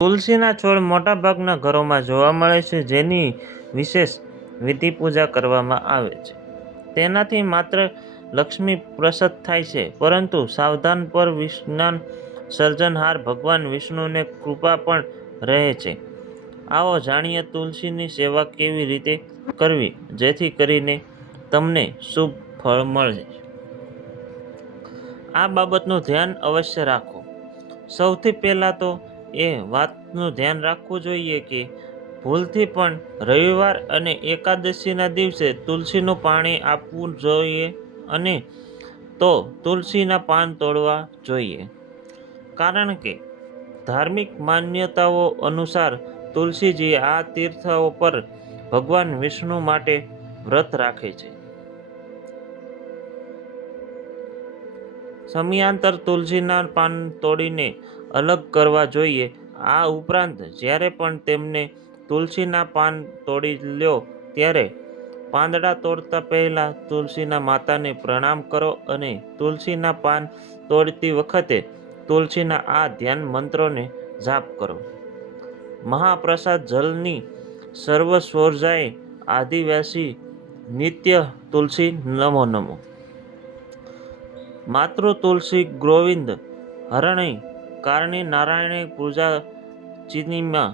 તુલસીના છોડ મોટાભાગના ઘરોમાં જોવા મળે છે, જેની વિશેષ વિધિ પૂજા કરવામાં આવે છે. તેનાથી માત્ર લક્ષ્મી પ્રસન્ન થાય છે, પરંતુ સાવધાન પર વિજ્ઞાન સર્જનહાર ભગવાન વિષ્ણુને કૃપા પણ રહે છે. આવો જાણીએ તુલસીની સેવા કેવી રીતે કરવી જેથી કરીને તમને શુભ ફળ મળે. આ બાબતનું ધ્યાન અવશ્ય રાખો. સૌથી પહેલાં તો એ વાતનું ધ્યાન રાખવું જોઈએ કે ભૂલથી પણ રવિવાર અને એકાદશીના દિવસે તુલસીનું પાણી આપવું જોઈએ અને તો તુલસીના પાન તોડવા જોઈએ. કારણ કે ધાર્મિક માન્યતાઓ અનુસાર તુલસીજી આ તીર્થો પર ભગવાન વિષ્ણુ માટે વ્રત રાખે છે. સમયાંતર તુલસીના પાન તોડીને અલગ કરવા જોઈએ. આ ઉપરાંત જ્યારે પણ તેમને તુલસીના પાન તોડી લ્યો ત્યારે પાંદડા તોડતા પહેલા તુલસીના માતાને પ્રણામ કરો અને તુલસીના પાન તોડતી વખતે તુલસીના આ ધ્યાન મંત્રોને જાપ કરો. મહાપ્રસાદ જલની સર્વ સ્વર્જાય આદિવાસી નિત્ય તુલસી નમો નમો. માતૃ તુલસી ગોવિંદ હરણૈ કારણી નારાયણે પૂજા ચિનીમાં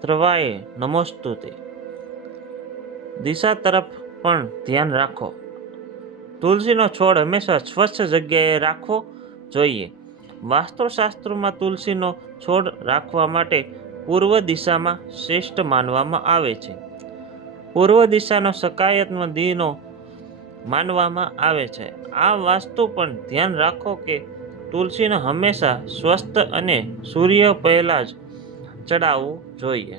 ત્રવાએ નમોસ્તુતે. દિશા તરફ પણ ધ્યાન રાખો. તુલસીનો છોડ હંમેશા સ્વચ્છ જગ્યાએ રાખવો જોઈએ. વાસ્તુશાસ્ત્રમાં તુલસીનો છોડ રાખવા માટે પૂર્વ દિશામાં શ્રેષ્ઠ માનવામાં આવે છે. પૂર્વ દિશાનો સકારાત્મક દિનો માનવામાં આવે છે. આ વાસ્તુ પણ ધ્યાન રાખો કે તુલસીને હંમેશા સ્વસ્થ અને સૂર્ય પહેલા જ ચડાવવું જોઈએ.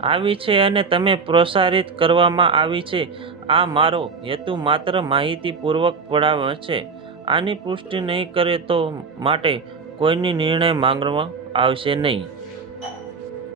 આવી છે અને તમે પ્રસારિત કરવામાં આવી છે. આ મારો હેતુ માત્ર માહિતીપૂર્વક પડાવવાનો છે. આની પુષ્ટિ નહીં કરે તો માટે કોઈની નિર્ણય માંગવામાં આવશે નહીં.